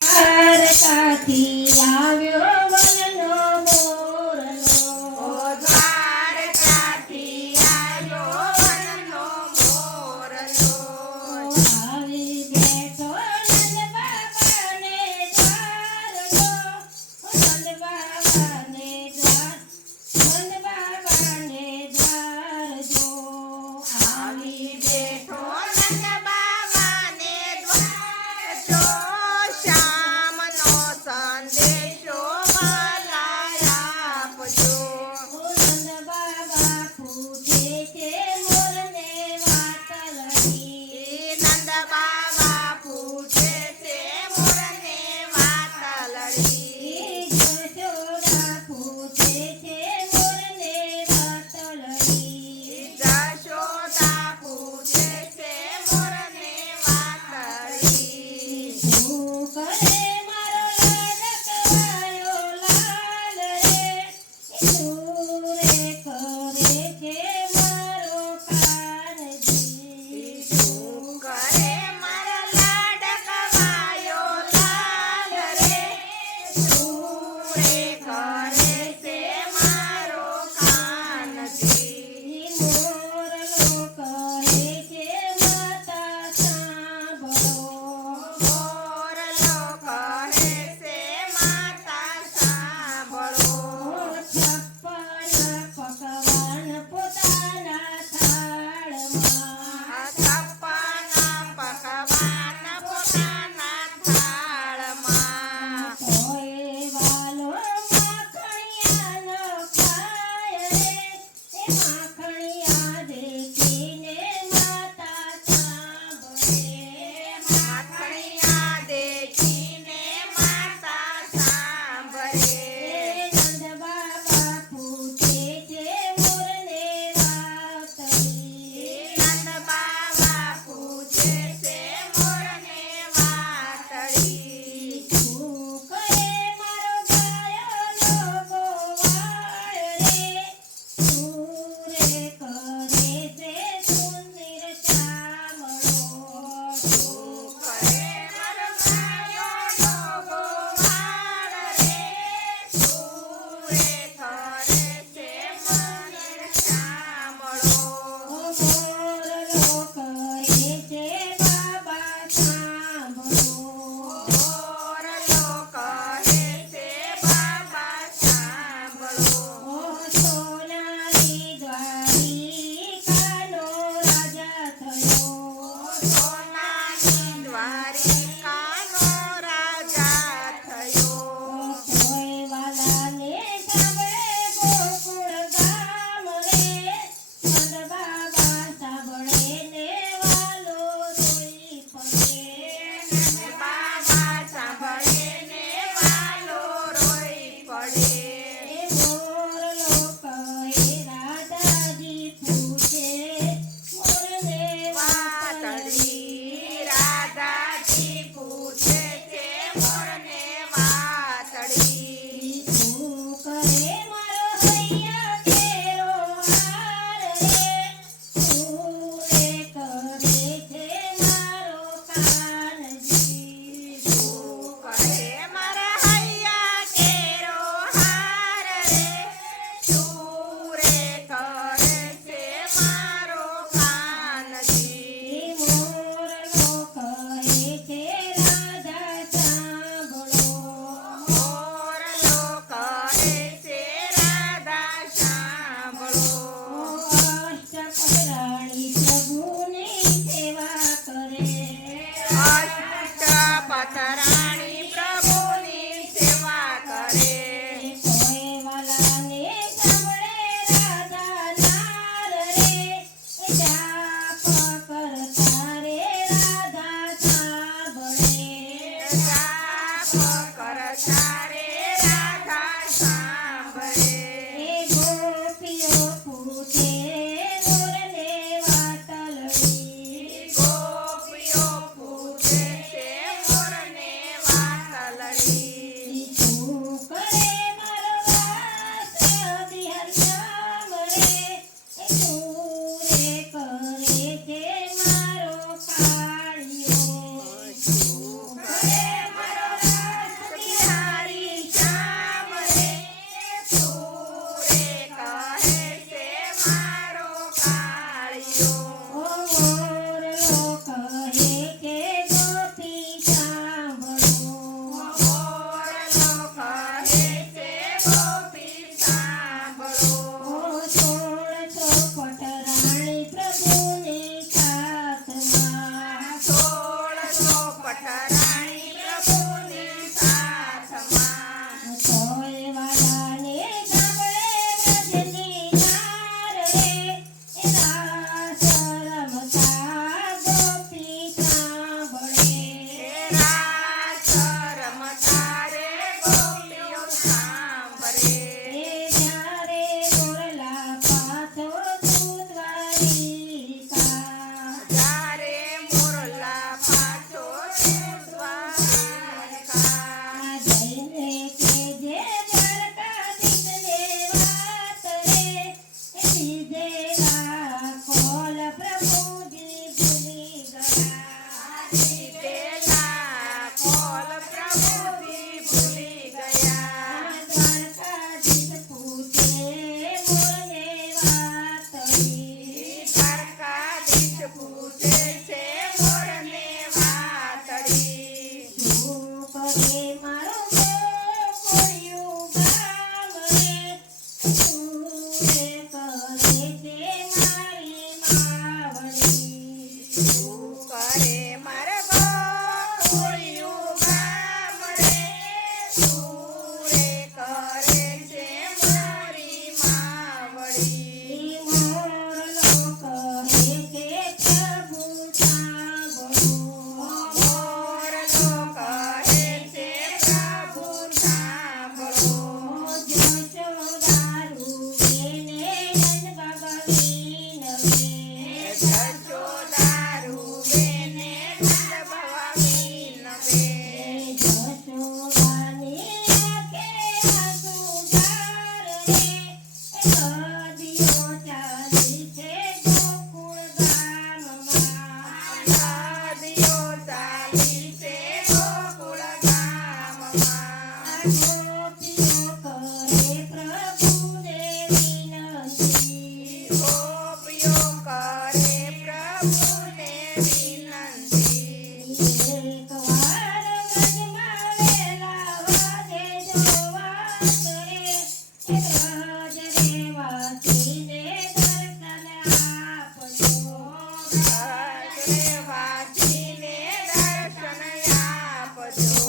દ્વારકાથી આવ્યો Yeah. Bye. Bye.